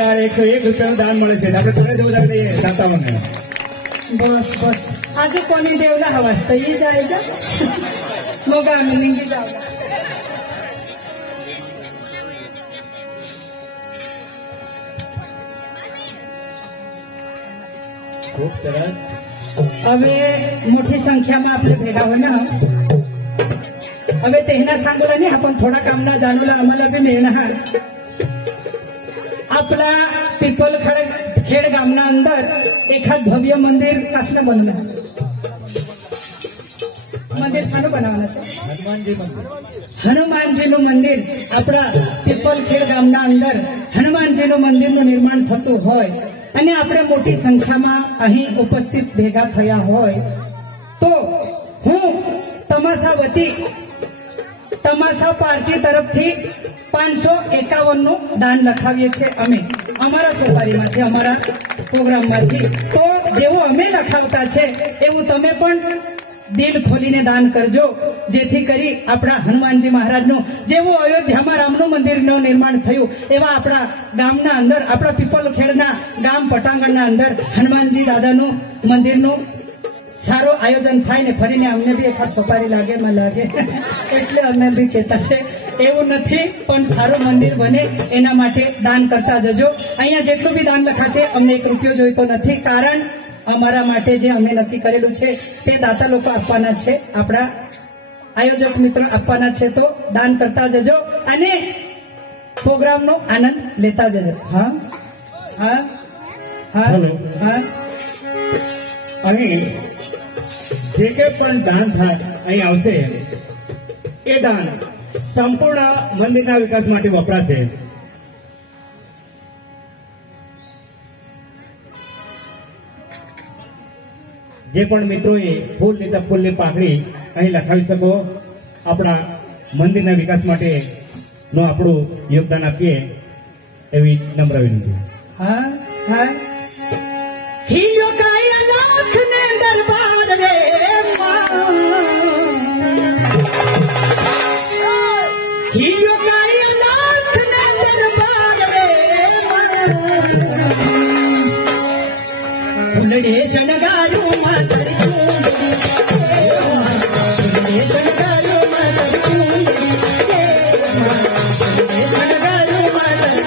101 રૂપિયાનું દાન મળે છે આપણે થોડા બધા લઈએ દાતાઓને बस बस आज कोणी देवला हवा असतं ही जायगा मग आम्ही निघी जाऊ खूप सरस હવે મોટી સંખ્યામાં આપણે ભેગા હોય ને હવે તેના सांगोला नाही आपण थोडा कामना जाणूला आम्हाला बी मिळणार आपला पिपलखेड गामना अंदर एखाद भव्य मंदिर कसलं बनणार मंदिर साનું બનાવવાના છે હનુમાનજીનું મંદિર આપણા પીપલખેડ ગામના અંદર હનુમાનજીનું મંદિરનું નિર્માણ થતું હોય અને આપણે મોટી સંખ્યામાં અહીં ઉપસ્થિત ભેગા થયા હોય તો હું તમાસા વતી તમાસા પાર્ટી તરફથી 551 નું દાન લખાવીએ છીએ અમે અમારા સોસાયટીમાંથી અમારા પ્રોગ્રામમાંથી તો જેવું અમે લખાવતા છે એવું તમે પણ દિલ ખોલીને દાન કરજો જેથી કરી આપણા હનુમાનજી મહારાજનું જેવું અયોધ્યામાં રામનું મંદિરનું નિર્માણ થયું એવા આપણા ગામના અંદર આપણા પીપલખેડના ગામ પટાંગણના અંદર હનુમાનજી દાદાનું મંદિરનું સારું આયોજન થાય ને ફરીને અમને બી એકાદ સોપારી લાગે માં લાગે એટલે અમે બી કહેતા છે એવું નથી પણ સારું મંદિર બને એના માટે દાન કરતા જજો અહીંયા જેટલું બી દાન લખાશે અમને 1 રૂપિયો જોઈતો નથી કારણ અમારા માટે જે અમે નક્કી કરેલું છે તે દાતા લોકો આપવાના છે આપણા આયોજક મિત્રો આપવાના છે તો દાન કરતા જજો અને પ્રોગ્રામનો આનંદ લેતા જજો હા હા હા હા અહીં જે કે પણ દાન થાય અહીં આવશે એ દાન સંપૂર્ણ મંદિરના વિકાસ માટે વપરાશે જે પણ મિત્રોએ ફૂલ લીધા ફૂલની પાકડી અહીં લખાવી શકો આપણા મંદિરના વિકાસ માટે નો આપણું યોગદાન આપીએ એવી નમ્ર વિનંતી હા હા હિયો કાયા લાખ ને દરબાર રે હિયો કાયા લાખ ને દરબાર રે ફૂલડે શણગારું માતર ફૂલડે શણગારું માતર શણગારું માતર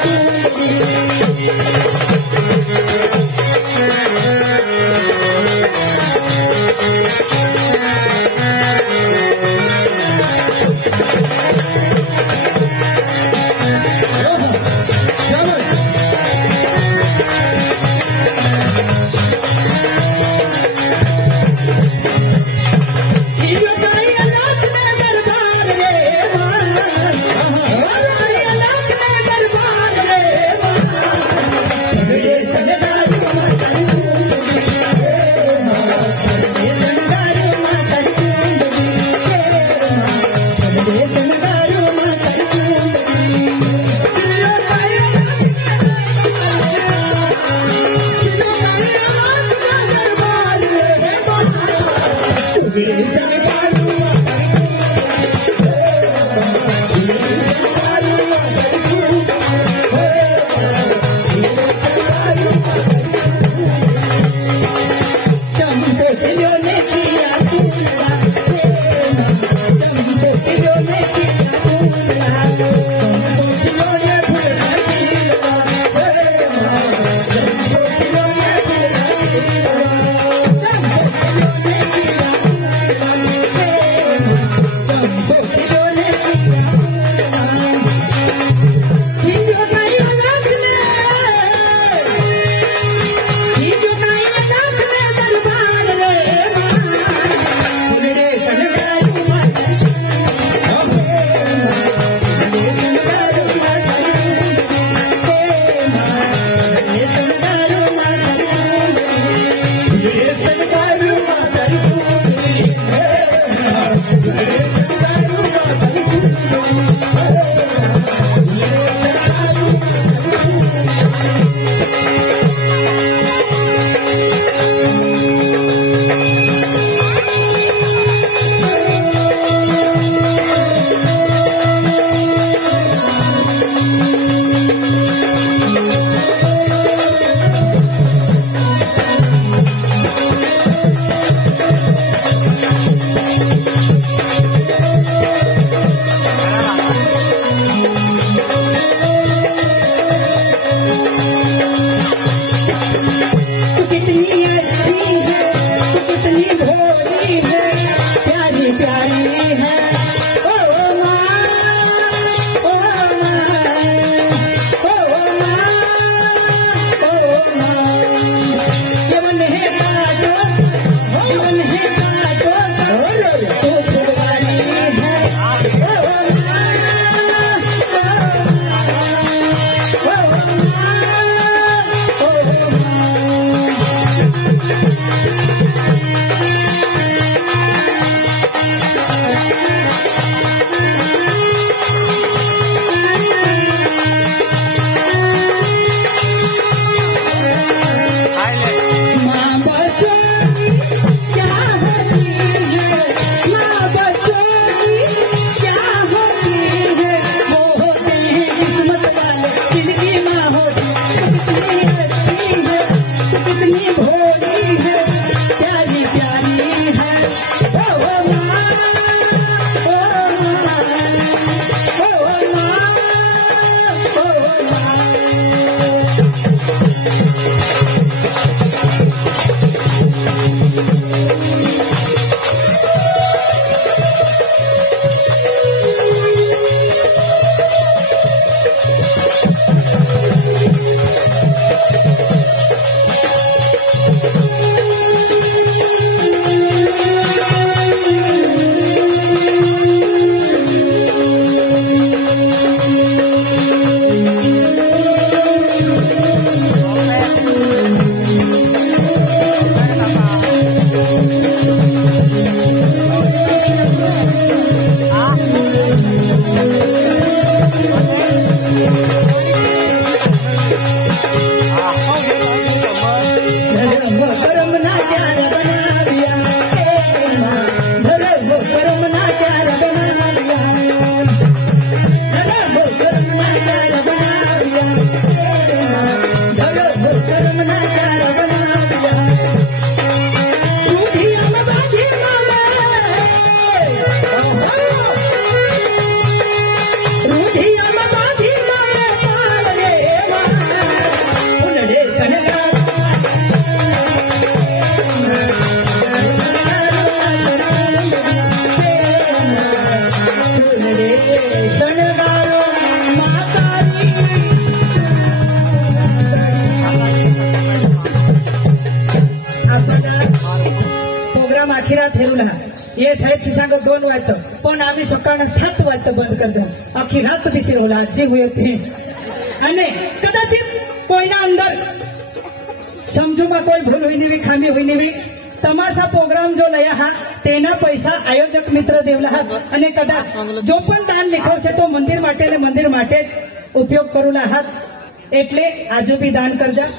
आखी रात हेरून ये साहेब सांगत 2 वाजता पण आम्ही सकाळना 7 वाजता बंद करतो आखी रात दिसे होला जे हुए थे અને કદાચિત કોઈના અંદર સમજુમાં કોઈ ભૂલ હોય નહીં ખામી હોય નહીં તમાસા પ્રોગ્રામ જો લયા હા તેના પૈસા આયોજક મિત્ર દેવલા હા અને કદાચ જો પણ દાન લીખવશે તો મંદિર માટે ને મંદિર માટે જ ઉપયોગ કરુલા હાથ એટલે આજુ બી દાન કરજા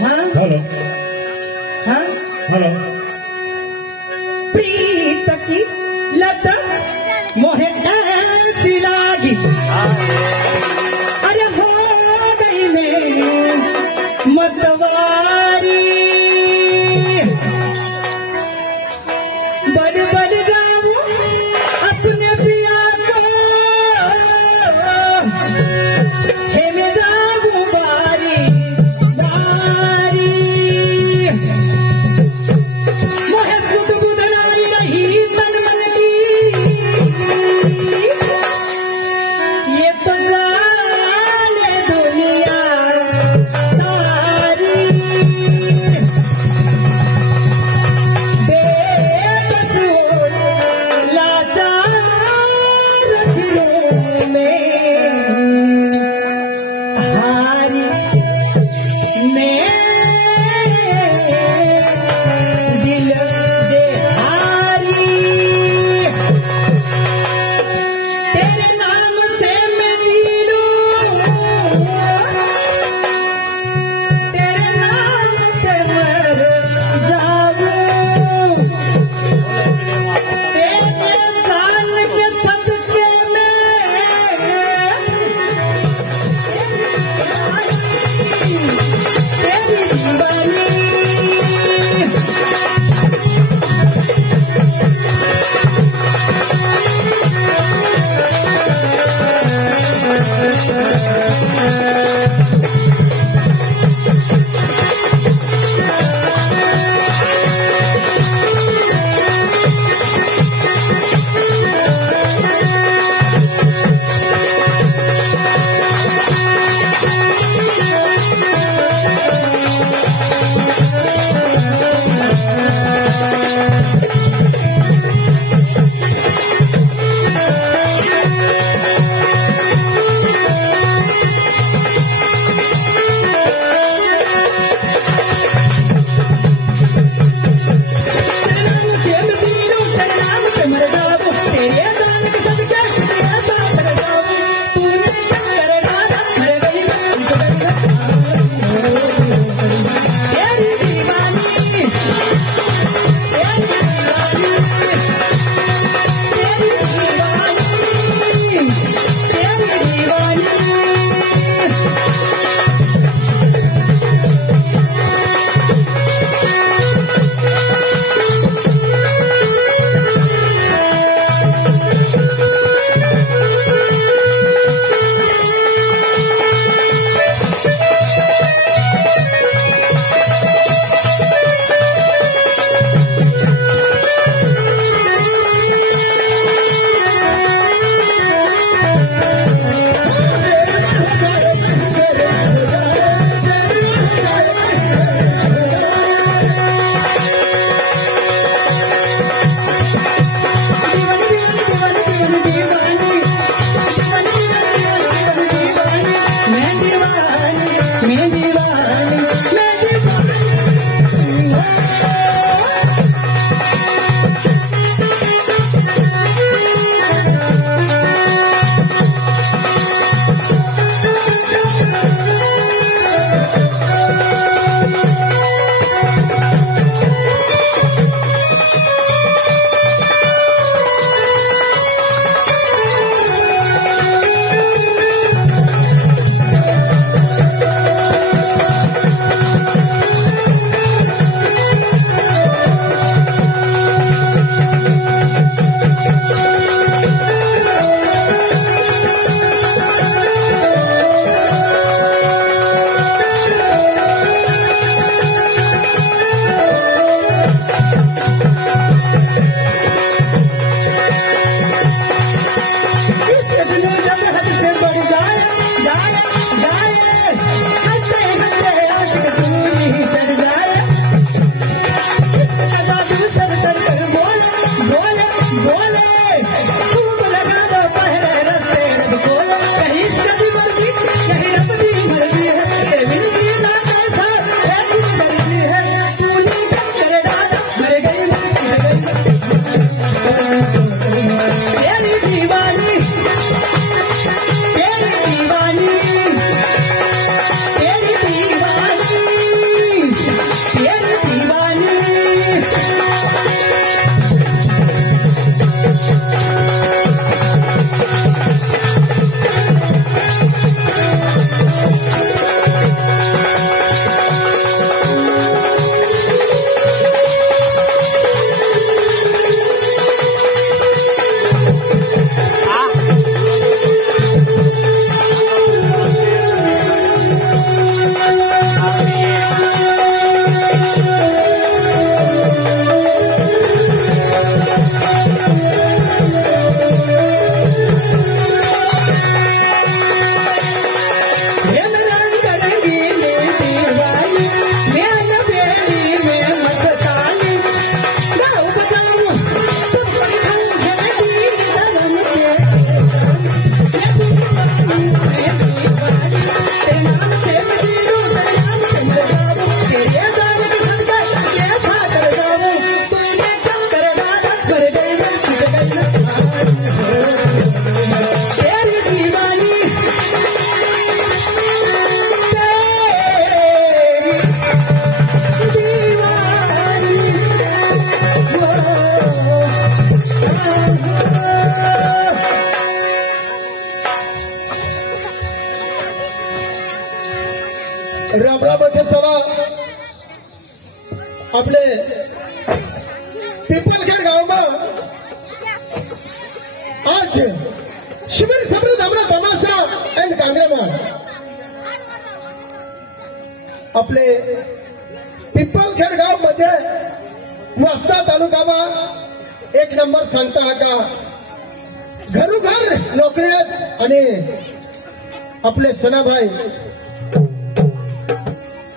हाँ हेलो हाँ हेलो प्रीत की लत मोहे ऐसी लागी अरे हो गई मैं मतवारी बल बल जाऊं अपने पिया को हे मैं जाऊं बारी बारी मोहे खुद बुधनाई रही मन मन तेरी दीवानी तेरी दीवानी तेरी दीवानी तेरी दीवानी रामरामध्ये चला आपले पिंपलखेड गावाમાં आज शिबिर समृद्ध हमला तमाशा एंड कांग्रेमा आपले पिंपलखेड गाव मध्ये वास्ता तालुकामा एक नंबर सांगता का घरोघर नोकरी आहेत आणि आपले सनाभाई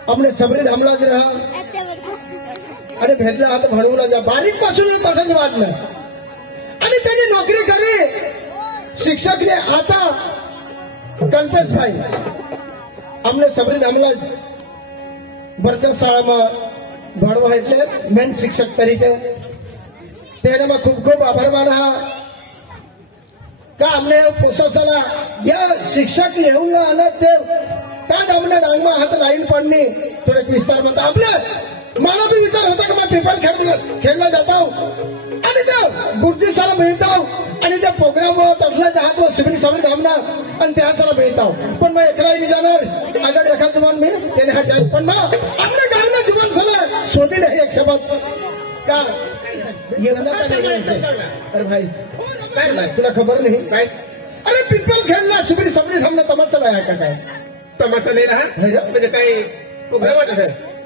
अपने सबरी धामला जे रहा आणि भेटला हात म्हणूला जा बारीक पासून तटच वाटलं आणि त्यांनी नोकरी करी शिक्षक ने आता कल्पेश भाई हमने सबरी धामला बरकर शाळाમાં ભણવા એટલે મેન શિક્ષક તરીકે તેનામાં ખૂબ ખૂબ આભાર માના का हमने पोसासाला या शिक्षक येऊया आणि ते त्यात हमने डांगमा हात लाईन पडणे थोडे विस्तार म्हणता आपल्या मला भी विचार होता की मैं पेपर खेळला जाता आणि त्या गुरुजी साला मिळता आणि त्या प्रोग्राम तटला जहाज शिबिर समृद्ध धामना आणि त्या साला मिळता पण मैं एकला नहीं जाणार अगर एका जुबान में त्याने हात जाईल पण ना हमने गावना जुबान साला शोधी नाही एक शब्द का ये बंदा अरे भाई काय नाही तुला खबर नाही काय अरे पिंपल खेळला शिबिर समृद्ध धामना तमाशा लाया का काय तमाशा नाही रहा म्हणजे काय प्रोग्राम वाटत आहे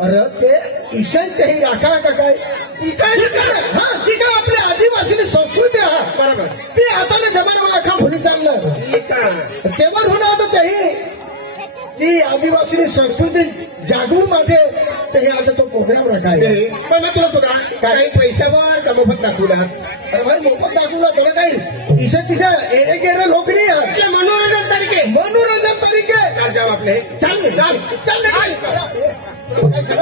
अरे ते ईशान तेही राखा का काय ईशान हा जी काय आपल्या आदिवासी संस्कृती हा बरोबर ती आता जमाना अख्खा भुली चाललं तेव्हा होणं आता तेही ती आदिवासी संस्कृती जागरूक मध्ये ते आता तो प्रोग्राम राखाय पण तुला तुला काही पैशावर का मोफत दाखवला अरे भाई मोफत दाखवला थोडं काही ईशा तिच्या एरे गेरे लोक नाही मनोरंजन तरीके चाल जाओ आपले चल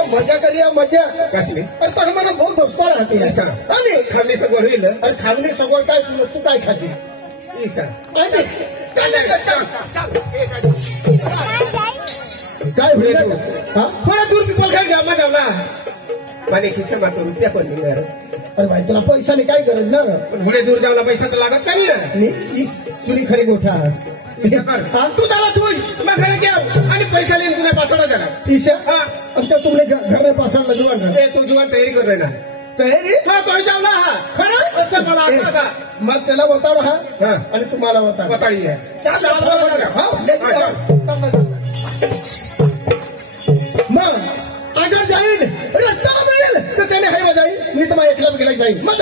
मजा करिए मजा कसली अरे पण मला बहुत दोस्ता राहते आणि खाल्ली सगवड होईल अरे खाल्ली सगवड काय तू काय खाशी ईशा काय होईल थोडा दूर पिपल काय गामा गावला माझ्या खिशाમાં तो रुपया पण नाही अरे भाई तुला पैशाने काय गरज ना पण थोडे दूर जावला पैसा तर लागत का नाही तुरी खरी गोठा तू त्याला तू तुम्हा घरी घ्या आणि पैसा लिहून तुला पाठवला जरा ईशा हा असं तुमने घर में पाठवला जुवान तू जुवान तयारी कर रहा तयारी हा तो जावला हा खरं असं मला आता मग त्याला बताव हा आणि तुम्हाला बताई आहे मग अगर जाईल रस्त्याला मिळेल तर त्याने हायवा जाईल मी तुम्हाला एकला गेला जाईल मग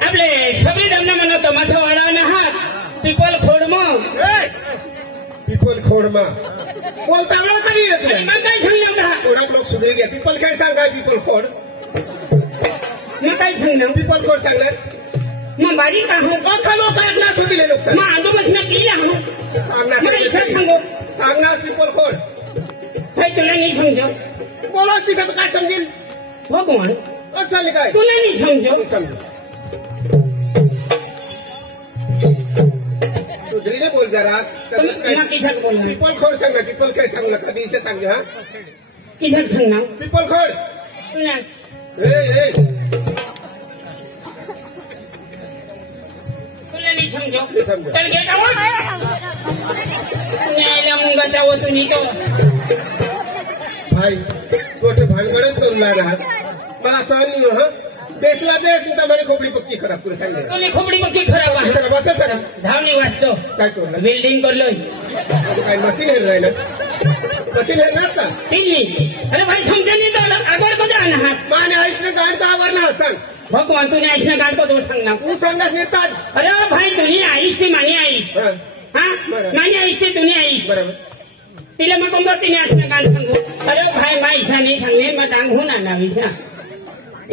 आपले सगळी जमना म्हणत माझा वाढावना हात पिपल खोडमा बोलता एवढा कधी येतो मग काय सुधरी गया पिपल खेळ सांग काय पिपल खोड मग काय सांगणार पिपल खोड सांगणार मग बारी का हो खालो काय ना सुधीले लोक मग आलू बसना केली आहो सांगणार सांगणार पिपल खोड भाई तुला नाही समजो बोला तिथं काय समजेल भगवान असं काय तुला नाही समजो समज सुधरीने बोल जरा किसान बोल पिपल खोड सांग ना पिपल खेळ सांग ना कधी इथे सांग हा किसान सांगणार पिपल खोड तुला ए नाही समजो नाही समजो. तर घे जाऊ न्यायला मुंगाचा व तुम्ही तो भाई गोटे भांगड़े तो लाना बड़ा साल नहीं हो बेसला बेस तो हमारी खोपड़ी पक्की खराब कर सांगे तुला खोपडी पक्की खराब आहे इधर बस सर धावणी वाचतो काय तो ना बिल्डिंग करलोय काय मशीन है रहा ना मशीन है ना सर तिल्ली अरे भाई समजे नाही तर आगर को जाना हात माने आइस ने गाड़ी का आवर ना सांग भगवान तुने आईस ना गाड को दो सांगना तू सांगस नेतात अरे भाई तुनी आईस ती मानी आईस हां हा मानी आईस ती तुनी आईस बराबर तिला मग कोणता तिने आईस ना गाड सांगू अरे भाई माई नाही सांगले मग डांग होणार ना विषा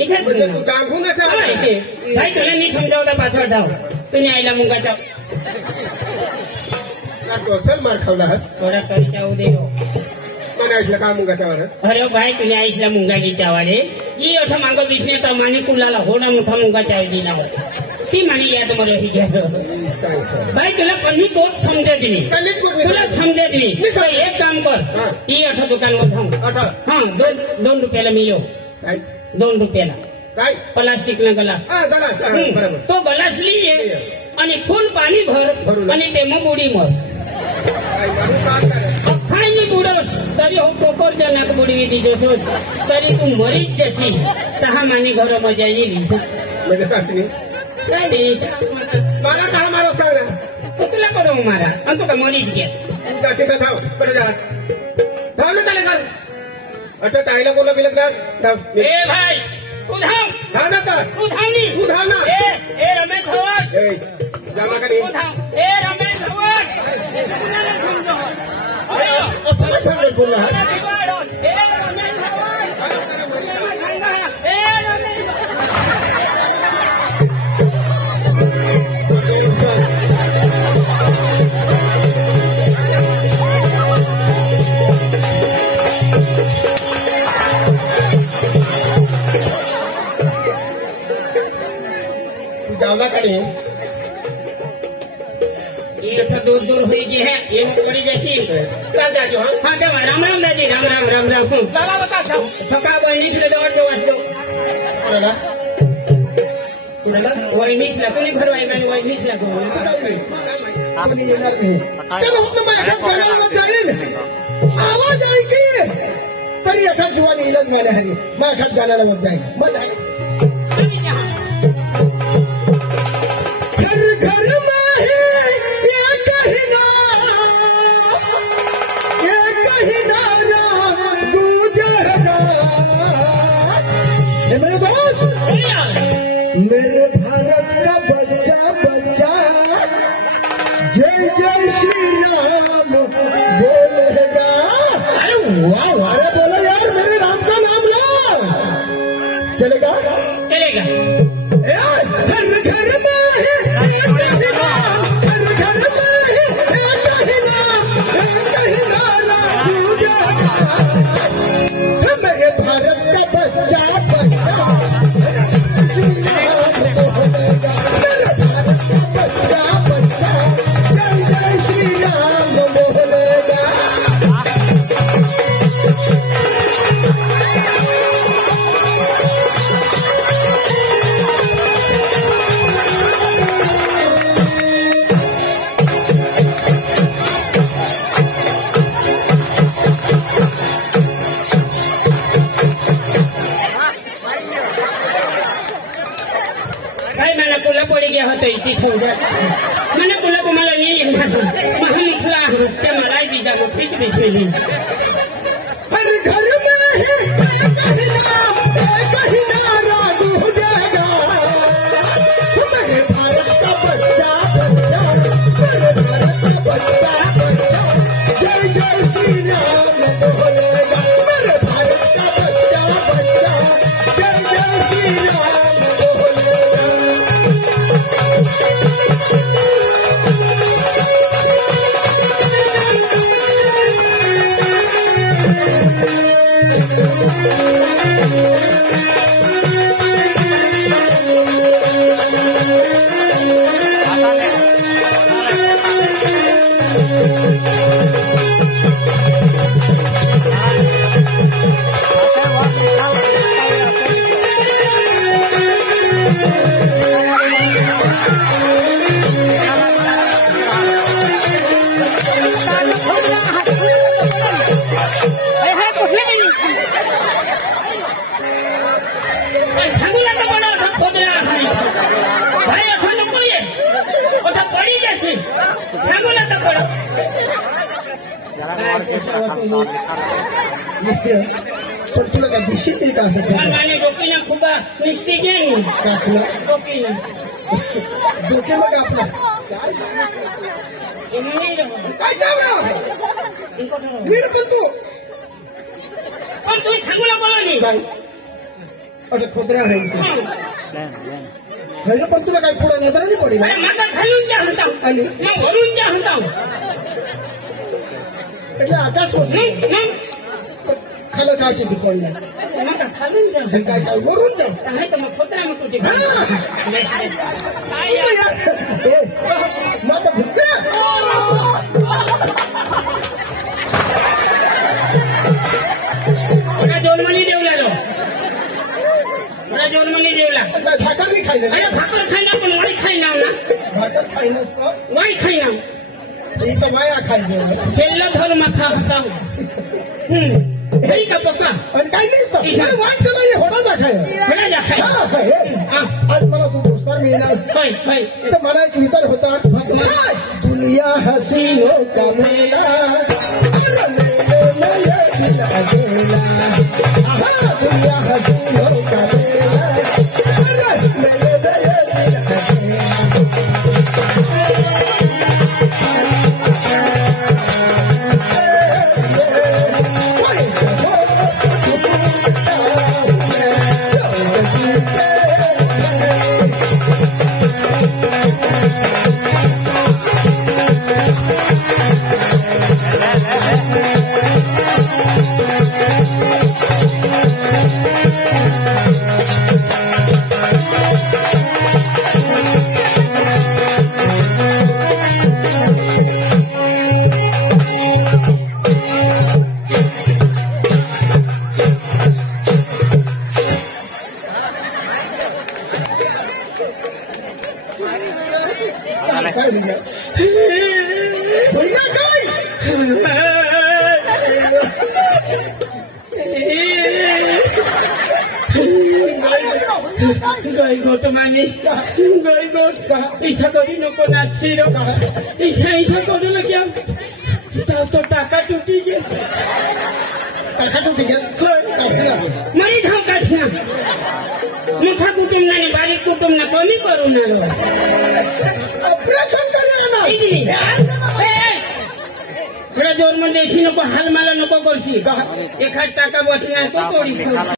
इथे म्हणजे तू डांगू ना हा, इथे. भाई तुला मी समजावता पासवर्ड धाव तुने आईला मुंगाचा ना तो असल मार खावला है थोडा तरी जाऊ दे हो. माने आइस का मुंगा चावर अरे भाई तुने आईसला मुंगा की चावाडे ई ओठ मांगो दिसले तर माने कुलाला होडा मोठा मुंगा चाव दिला ती माने याद मला ही घ्या भाई तुला कधी तोच समजे दिली कलीच कुठली तुला समजे दिली तर एक काम कर हा. ई ओठ दुकानवर थांब अठा हा दोन रुपयाला मी येऊ काय 2 रुपयाला काय प्लास्टिक ना ग्लास हां दला बराबर तो ग्लास लिये आणि फुल पाणी भर भरून. आणि ते मग उडी मर काय मारू का अख्खाईनी बुडस तरी हो टोकरच्या नाक बुडवी ती जसोच तरी तू मरीच जशी सहा मानी घर मजा येईल म्हणजे कासनी काय रे? मला काय मारो सांग ना तो तुला करू मारा आणि तू का मरीच घ्या तू जाशील का धाव कडे जा धाव ना त्याला कर अच्छा टायला बोला बिलक ना धाव ए भाई तू धाव धाव ना तर तू धावनी तू धाव ना ए रमेश भवन ए जामा का नाही तू धाव ए रमेश भवन कुणाला समजव? असं नाही सांगत बोलला हा ए रमेश भवन सांगा ए रमेश भवन तू जावला का नाही ये तो दूर हुई की है ये बड़ी जैसी चाल जाजो हा हाँ क्या राम राम दादी राम राम राम राम चला बता जाओ सकाळ वहिनीसला जवळ वाचतो बोला वहिनीसला कोणी घर वाईला वहिनीसला आपण येणार नाही चला होत ना माझ्या घराला जाईल आवाज ऐकी तरी एका जीवाने इलाज झाले हरी माझ्या गाण्याला मत जाईल मग घर घर में है ये कहना गूंजेगा मेरे बॉस मेरे भारत का बच्चा बच्चा जय जय श्री राम बोलेगा अरे वाह वाह बोलो यार मेरे राम का नाम लो चलेगा चलेगा घर घर में है घर घर में है मेरे भारत का बच्चा बच्चा मेरे भारत का बच्चा बच्चा जय जय श्री राम बोलेगा भाई मला तुला पडी गया होता इथे पूजा मैंने तुला तुम्हाला नहीं महामिथला त्या मला दीजा को फिट बिछेली हर घर में है कहना राजू हो जाएगा मेरे भारत का बच्चा बच्चा मेरे भारत का बच्चा बच्चा जय जय श्री राम बोलेगा मेरे भारत का पण तुला काय दिसत नाही का आणि डोकीला खूप निष्ठी घे कसलं डोकीला डोके मग आपलं काय जाऊ पण तू पण तुम्ही सांगूला बोलवली काय अरे खोदऱ्या आहे पण तुला काय पुढे नजर नाही पडली ना माझा घालून द्या होता भरून द्या होता એટલે આકાશ ખાલે કાચી દુકાન खालून द्या काय काय वरून जा नाही तर मग खोतरा मग तुझे माझा भुक्या मला जोरमणी देऊ लागलो मला जोरमणी देऊ लागलो भाकर नाही खायला अरे भाकर खायला पण वाई खायला ना भाकर खायनंच का वाई खायला इथं माया खायचं सेल्ला धर माथा होता का पप्पा आणि काय नाही वाईट नाही होणार दाखाय मला दाखवाय आज मला तू पुरस्कार मिळणार तर मला एक विचार होता दुनिया हसीनो का मेला दुनिया हसीनो का गई गोट माने गई गोट ऐसा करी नको नाची रो ऐसा ऐसा करू लग्या तो टाका टूटी गे टाका टूटी गे मरी धाव काढना मोठा कुटुंब नाही बारीक कुटुंब ना कमी करू ना ऑपरेशन करणार थोडा जोर मध्ये नको हाल मला नको करशी एखाद टाका बचणार तो तोडी